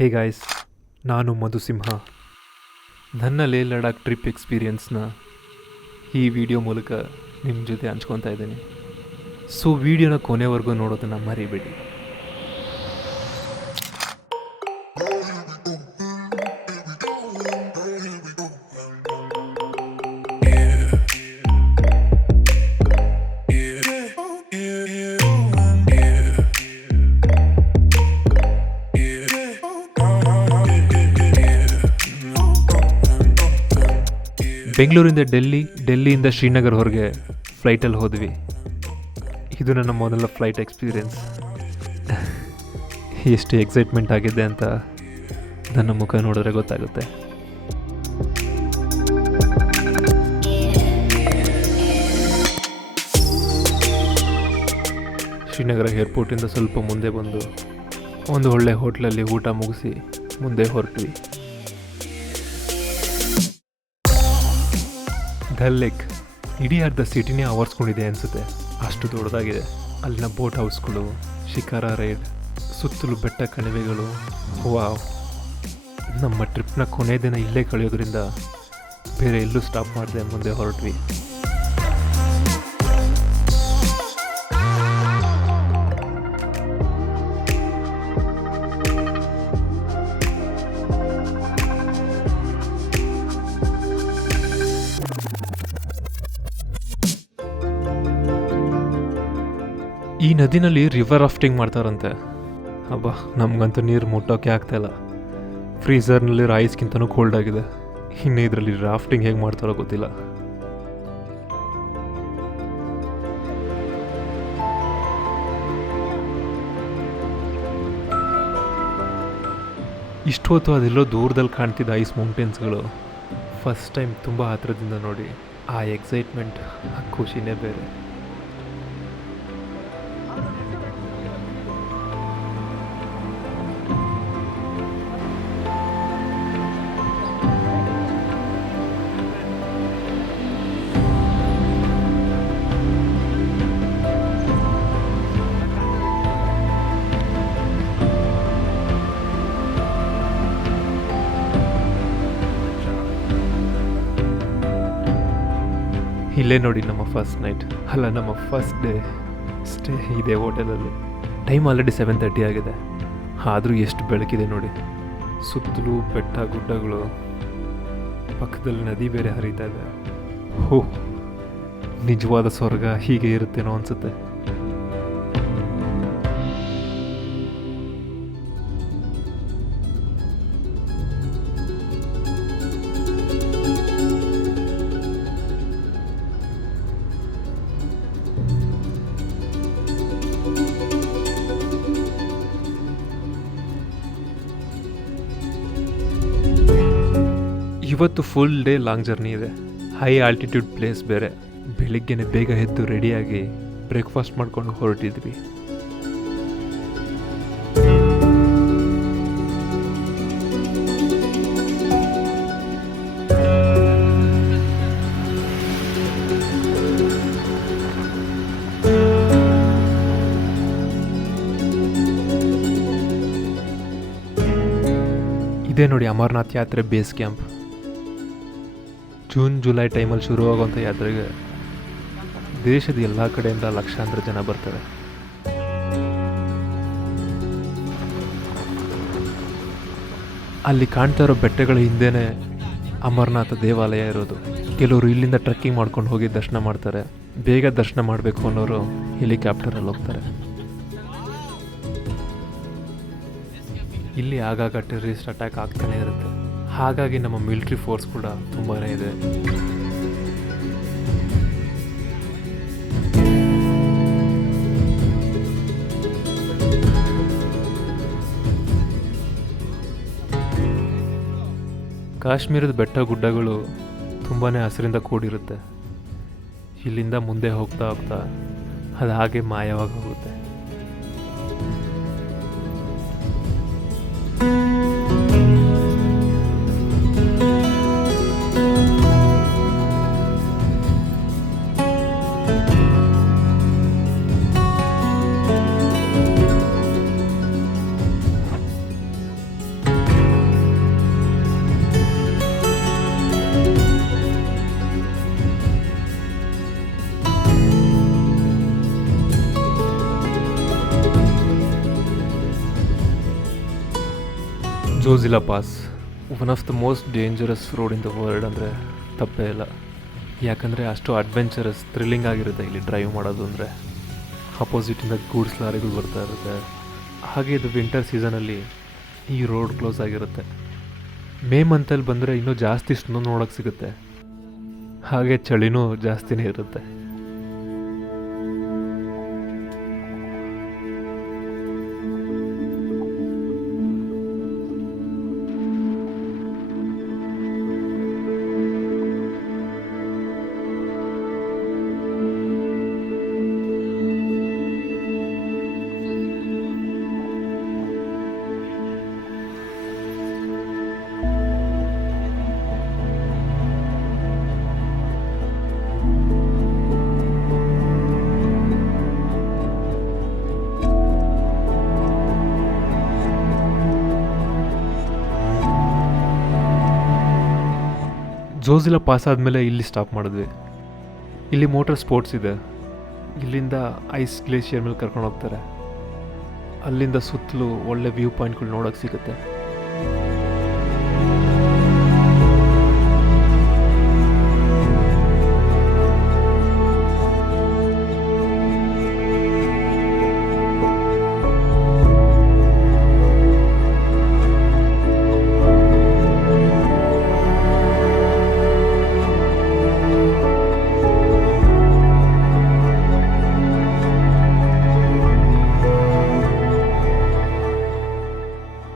Hey guys, ನಾನು ಮಧುಸಿಂಹ. ನನ್ನ ಲೇ ಲಡಾಖ್ ಟ್ರಿಪ್ ಎಕ್ಸ್ಪೀರಿಯನ್ಸ್ನ ಈ ವಿಡಿಯೋ ಮೂಲಕ ನಿಮ್ಮ ಜೊತೆ ಹಂಚ್ಕೊತಾ ಇದ್ದೀನಿ. ಸೊ ವಿಡಿಯೋನ ಕೊನೆವರೆಗೂ ನೋಡೋದನ್ನು ಮರಿಬೇಡಿ. ಬೆಂಗಳೂರಿಂದ ಡೆಲ್ಲಿಯಿಂದ ಶ್ರೀನಗರ್ ಹೊರಗೆ ಫ್ಲೈಟಲ್ಲಿ ಹೋದ್ವಿ. ಇದು ನನ್ನ ಮೊದಲ ಫ್ಲೈಟ್ ಎಕ್ಸ್ಪೀರಿಯೆನ್ಸ್. ಎಷ್ಟು ಎಕ್ಸೈಟ್ಮೆಂಟ್ ಆಗಿದೆ ಅಂತ ನನ್ನ ಮುಖ ನೋಡಿದ್ರೆ ಗೊತ್ತಾಗುತ್ತೆ. ಶ್ರೀನಗರ ಏರ್ಪೋರ್ಟಿಂದ ಸ್ವಲ್ಪ ಮುಂದೆ ಬಂದು ಒಂದು ಒಳ್ಳೆ ಹೋಟ್ಲಲ್ಲಿ ಊಟ ಮುಗಿಸಿ ಮುಂದೆ ಹೊರಟ್ವಿ. ಡಲ್ ಲೇಕ್ ಇಡೀ ಅರ್ಧ ಸಿಟಿನೇ ಆವರಿಸ್ಕೊಂಡಿದೆ ಅನಿಸುತ್ತೆ, ಅಷ್ಟು ದೊಡ್ಡದಾಗಿದೆ. ಅಲ್ಲಿನ ಬೋಟ್ ಹೌಸ್ಗಳು, ಶಿಖರ ರೈಡ್, ಸುತ್ತಲೂ ಬೆಟ್ಟ ಕಣಿವೆಗಳು. ವಾವ್! ನಮ್ಮ ಟ್ರಿಪ್ನ ಕೊನೆ ದಿನ ಇಲ್ಲೇ ಕಳೆಯೋದ್ರಿಂದ ಬೇರೆ ಎಲ್ಲೂ ಸ್ಟಾಪ್ ಮಾಡದೆ ಮುಂದೆ ಹೊರಟ್ವಿ. ಈ ನದಿನಲ್ಲಿ ರಿವರ್ ರಾಫ್ಟಿಂಗ್ ಮಾಡ್ತಾರಂತೆ. ಅಬ್ಬಾ, ನಮಗಂತೂ ನೀರು ಮುಟ್ಟೋಕೆ ಆಗ್ತಾಯಿಲ್ಲ. ಫ್ರೀಝರ್ನಲ್ಲಿ ಐಸ್ಗಿಂತನೂ ಕೋಲ್ಡ್ ಆಗಿದೆ. ಇನ್ನು ಇದರಲ್ಲಿ ರಾಫ್ಟಿಂಗ್ ಹೇಗೆ ಮಾಡ್ತಾರೋ ಗೊತ್ತಿಲ್ಲ. ಇಷ್ಟೊತ್ತು ಅದೆಲ್ಲೋ ದೂರದಲ್ಲಿ ಕಾಣ್ತಿದ್ದ ಐಸ್ ಮೌಂಟೇನ್ಸ್ಗಳು ಫಸ್ಟ್ ಟೈಮ್ ತುಂಬ ಹತ್ತಿರದಿಂದ ನೋಡಿ ಆ ಎಕ್ಸೈಟ್ಮೆಂಟ್, ಆ ಖುಷಿನೇ ಬೇರೆ. ಇಲ್ಲೇ ನೋಡಿ ನಮ್ಮ ಫಸ್ಟ್ ನೈಟ್, ಅಲ್ಲ ನಮ್ಮ ಫಸ್ಟ್ ಡೇ ಸ್ಟೇ ಇದೆ ಹೋಟೆಲಲ್ಲಿ. ಟೈಮ್ ಆಲ್ರೆಡಿ 7:30 ಆಗಿದೆ, ಆದರೂ ಎಷ್ಟು ಬೆಳಕಿದೆ ನೋಡಿ. ಸುತ್ತಲೂ ಬೆಟ್ಟ ಗುಡ್ಡಗಳು, ಪಕ್ಕದಲ್ಲಿ ನದಿ ಬೇರೆ ಹರಿತಾ ಇದೆ. ಹೋ, ನಿಜವಾದ ಸ್ವರ್ಗ ಹೀಗೆ ಇರುತ್ತೇನೋ ಅನಿಸುತ್ತೆ. ಇವತ್ತು ಫುಲ್ ಡೇ ಲಾಂಗ್ ಜರ್ನಿ ಇದೆ. ಹೈ ಆಲ್ಟಿಟ್ಯೂಡ್ ಪ್ಲೇಸ್ ಬೇರೆ. ಬೆಳಿಗ್ಗೆನೆ ಬೇಗ ಎದ್ದು ರೆಡಿಯಾಗಿ ಬ್ರೇಕ್ಫಾಸ್ಟ್ ಮಾಡ್ಕೊಂಡು ಹೊರಟಿದ್ವಿ. ಇದೇ ನೋಡಿ ಅಮರನಾಥ್ ಯಾತ್ರೆ ಬೇಸ್ ಕ್ಯಾಂಪ್. ಜೂನ್ ಜುಲೈ ಟೈಮಲ್ಲಿ ಶುರುವಾಗುವಂಥ ಯಾತ್ರೆಗೆ ದೇಶದ ಎಲ್ಲ ಕಡೆಯಿಂದ ಲಕ್ಷಾಂತರ ಜನ ಬರ್ತಾರೆ. ಅಲ್ಲಿ ಕಾಣ್ತಾ ಇರೋ ಬೆಟ್ಟಗಳ ಹಿಂದೆನೇ ಅಮರನಾಥ ದೇವಾಲಯ ಇರೋದು. ಕೆಲವರು ಇಲ್ಲಿಂದ ಟ್ರೆಕ್ಕಿಂಗ್ ಮಾಡ್ಕೊಂಡು ಹೋಗಿ ದರ್ಶನ ಮಾಡ್ತಾರೆ. ಬೇಗ ದರ್ಶನ ಮಾಡಬೇಕು ಅನ್ನೋರು ಹೆಲಿಕಾಪ್ಟರಲ್ಲಿ ಹೋಗ್ತಾರೆ. ಇಲ್ಲಿ ಆಗಾಗ ಟೆರರಿಸ್ಟ್ ಅಟ್ಯಾಕ್ ಆಗ್ತಾನೆ ಇರುತ್ತೆ. ಹಾಗಾಗಿ ನಮ್ಮ ಮಿಲಿಟ್ರಿ ಫೋರ್ಸ್ ಕೂಡ ತುಂಬಾ ಇದೆ. ಕಾಶ್ಮೀರದ ಬೆಟ್ಟ ಗುಡ್ಡಗಳು ತುಂಬಾ ಹಸಿರಿಂದ ಕೂಡಿರುತ್ತೆ. ಇಲ್ಲಿಂದ ಮುಂದೆ ಹೋಗ್ತಾ ಹೋಗ್ತಾ ಅದು ಹಾಗೆ ಮಾಯವಾಗಿ ಹೋಗುತ್ತೆ. Zojila pass one of the most dangerous road in the world ಅಂದರೆ ತಪ್ಪೇ ಇಲ್ಲ. ಯಾಕಂದರೆ ಅಷ್ಟು ಅಡ್ವೆಂಚರಸ್ ಥ್ರಿಲ್ಲಿಂಗ್ ಆಗಿರುತ್ತೆ ಇಲ್ಲಿ ಡ್ರೈವ್ ಮಾಡೋದು. ಅಂದರೆ ಅಪೋಸಿಟಿಂದ ಗೂಡ್ಸ್ ಲಾರಿಗಳು ಬರ್ತಾ ಇರುತ್ತೆ. ಹಾಗೆ ಇದು ವಿಂಟರ್ ಸೀಸನಲ್ಲಿ ಈ ರೋಡ್ ಕ್ಲೋಸ್ ಆಗಿರುತ್ತೆ. ಮೇ ಮಂತಲ್ಲಿ ಬಂದರೆ ಇನ್ನೂ ಜಾಸ್ತಿ ಸ್ನೋ ನೋಡೋಕ್ಕೆ ಸಿಗುತ್ತೆ. ಹಾಗೆ ಚಳಿನೂ ಜಾಸ್ತಿನೇ ಇರುತ್ತೆ. ಜೋಜಿಲಾ ಪಾಸ್ ಆದಮೇಲೆ ಇಲ್ಲಿ ಸ್ಟಾಪ್ ಮಾಡಿದ್ವಿ. ಇಲ್ಲಿ ಮೋಟರ್ ಸ್ಪೋರ್ಟ್ಸ್ ಇದೆ. ಇಲ್ಲಿಂದ ಐಸ್ ಗ್ಲೇಷಿಯರ್ ಮೇಲೆ ಕರ್ಕೊಂಡು ಹೋಗ್ತಾರೆ. ಅಲ್ಲಿಂದ ಸುತ್ತಲೂ ಒಳ್ಳೆ ವ್ಯೂ ಪಾಯಿಂಟ್ಗಳು ನೋಡೋಕ್ಕೆ ಸಿಗುತ್ತೆ.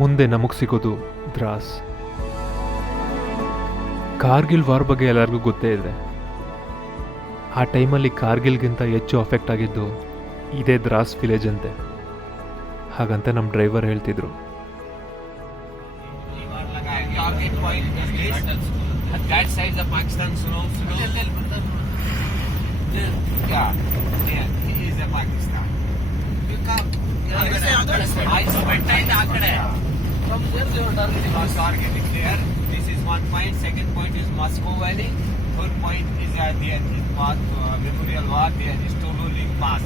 ಮುಂದೆ ನಮಗೆ ಸಿಗೋದು ದ್ರಾಸ್. ಕಾರ್ಗಿಲ್ ವಾರ್ ಬಗ್ಗೆ ಎಲ್ಲರಿಗೂ ಗೊತ್ತೇ ಇದೆ. ಆ ಟೈಮಲ್ಲಿ ಕಾರ್ಗಿಲ್ಗಿಂತ ಹೆಚ್ಚು ಅಫೆಕ್ಟ್ ಆಗಿದ್ದು ಇದೇ ದ್ರಾಸ್ ವಿಲೇಜ್ ಅಂತೆ. ಹಾಗಂತ ನಮ್ಮ ಡ್ರೈವರ್ ಹೇಳ್ತಿದ್ರು. This is one point. Second point is Moscow Valley. Third point is there is Memorial War. There is Tololing Pass.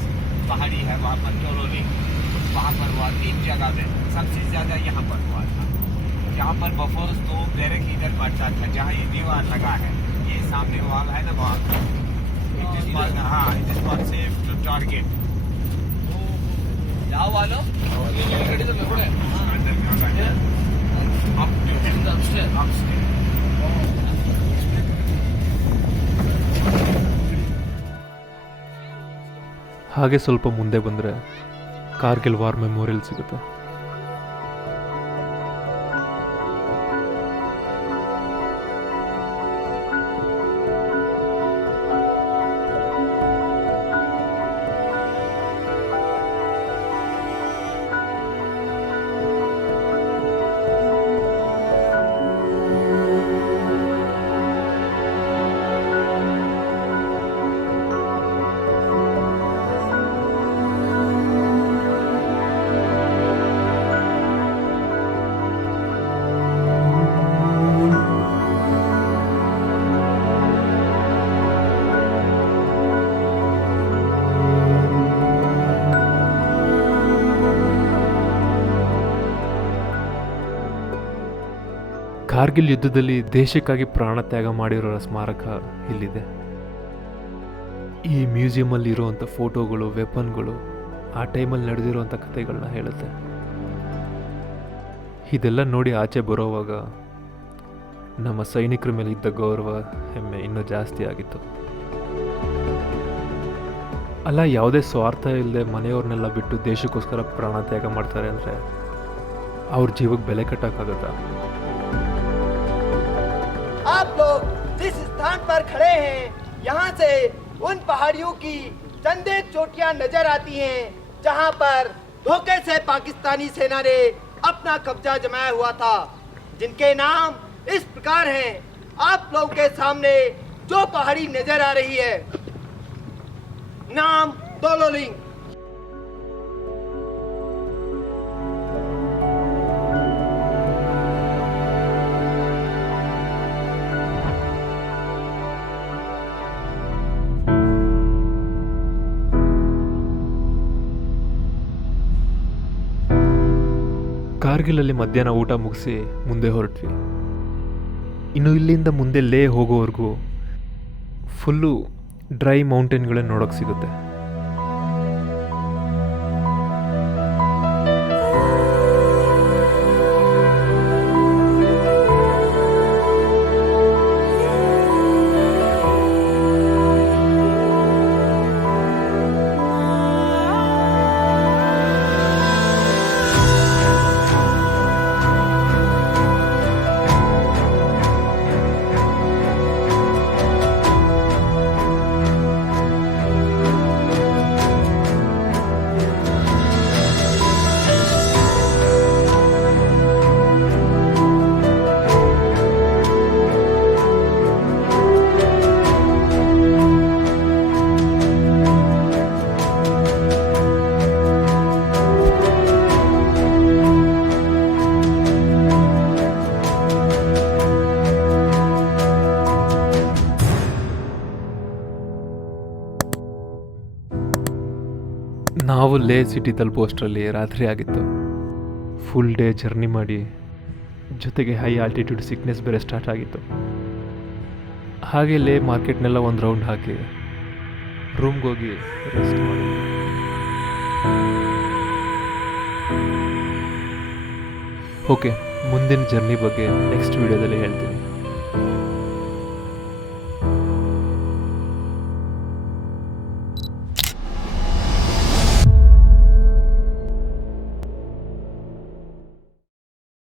पहाड़ी है वहाँ पर Tololing. वहाँ पर हुआ 3 जगह में. सबसे ज्यादा यहाँ पर हुआ था. यहाँ पर बफोर्स तो बैरक इधर पड़ता था जहाँ ये दीवार लगा है. ये सामने वॉल है ना वहाँ पर. It is for safe to target. ಯಾವ ವಾಲು ಹಾಗೆ ಸ್ವಲ್ಪ ಮುಂದೆ ಬಂದರೆ ಕಾರ್ಗಿಲ್ ವಾರ್ ಮೆಮೋರಿಯಲ್ ಸಿಗುತ್ತೆ. ಕಾರ್ಗಿಲ್ ಯುದ್ಧದಲ್ಲಿ ದೇಶಕ್ಕಾಗಿ ಪ್ರಾಣ ತ್ಯಾಗ ಮಾಡಿರೋ ಸ್ಮಾರಕ ಇಲ್ಲಿದೆ. ಈ ಮ್ಯೂಸಿಯಮಲ್ಲಿ ಇರುವಂಥ ಫೋಟೋಗಳು, ವೆಪನ್ಗಳು ಆ ಟೈಮಲ್ಲಿ ನಡೆದಿರುವಂಥ ಕಥೆಗಳನ್ನ ಹೇಳುತ್ತೆ. ಇದೆಲ್ಲ ನೋಡಿ ಆಚೆ ಬರೋವಾಗ ನಮ್ಮ ಸೈನಿಕರ ಮೇಲೆ ಇದ್ದ ಗೌರವ, ಹೆಮ್ಮೆ ಇನ್ನೂ ಜಾಸ್ತಿ ಆಗಿತ್ತು. ಅಲ್ಲ, ಯಾವುದೇ ಸ್ವಾರ್ಥ ಇಲ್ಲದೆ ಮನೆಯವ್ರನ್ನೆಲ್ಲ ಬಿಟ್ಟು ದೇಶಕ್ಕೋಸ್ಕರ ಪ್ರಾಣ ತ್ಯಾಗ ಮಾಡ್ತಾರೆ ಅಂದರೆ ಅವ್ರ ಜೀವಕ್ಕೆ ಬೆಲೆ ಕಟ್ಟೋಕ್ಕಾಗತ್ತಾ? आप लोग जिस स्थान पर खड़े हैं, यहाँ से उन पहाड़ियों की चंद एक चोटियां नजर आती हैं जहाँ पर धोखे से पाकिस्तानी सेना ने अपना कब्जा जमाया हुआ था, जिनके नाम इस प्रकार हैं। आप लोगों के सामने जो पहाड़ी नजर आ रही है, नाम तोलोलिंग। ಕಾರ್ಗಿಲಲ್ಲಿ ಮಧ್ಯಾಹ್ನ ಊಟ ಮುಗಿಸಿ ಮುಂದೆ ಹೊರಟ್ವಿ. ಇನ್ನು ಇಲ್ಲಿಂದ ಮುಂದೆ ಲೇ ಹೋಗೋವರೆಗೂ ಫುಲ್ಲು ಡ್ರೈ ಮೌಂಟೇನ್ಗಳನ್ನ ನೋಡೋಕ್ಕೆ ಸಿಗುತ್ತೆ. ನಾವು ಲೇ ಸಿಟಿ ತಲುಪುವಷ್ಟರಲ್ಲಿ ರಾತ್ರಿ ಆಗಿತ್ತು. ಫುಲ್ ಡೇ ಜರ್ನಿ ಮಾಡಿ ಜೊತೆಗೆ ಹೈ ಆಲ್ಟಿಟ್ಯೂಡ್ ಸಿಕ್ನೆಸ್ ಬೇರೆ ಸ್ಟಾರ್ಟ್ ಆಗಿತ್ತು. ಹಾಗೆ ಲೇ ಮಾರ್ಕೆಟ್ನೆಲ್ಲ ಒಂದು ರೌಂಡ್ ಹಾಕಿ ರೂಮ್ಗೆ ಹೋಗಿ ರೆಸ್ಟ್ ಮಾಡಿ ಓಕೆ, ಮುಂದಿನ ಜರ್ನಿ ಬಗ್ಗೆ ನೆಕ್ಸ್ಟ್ ವೀಡಿಯೋದಲ್ಲಿ ಹೇಳ್ತೀನಿ.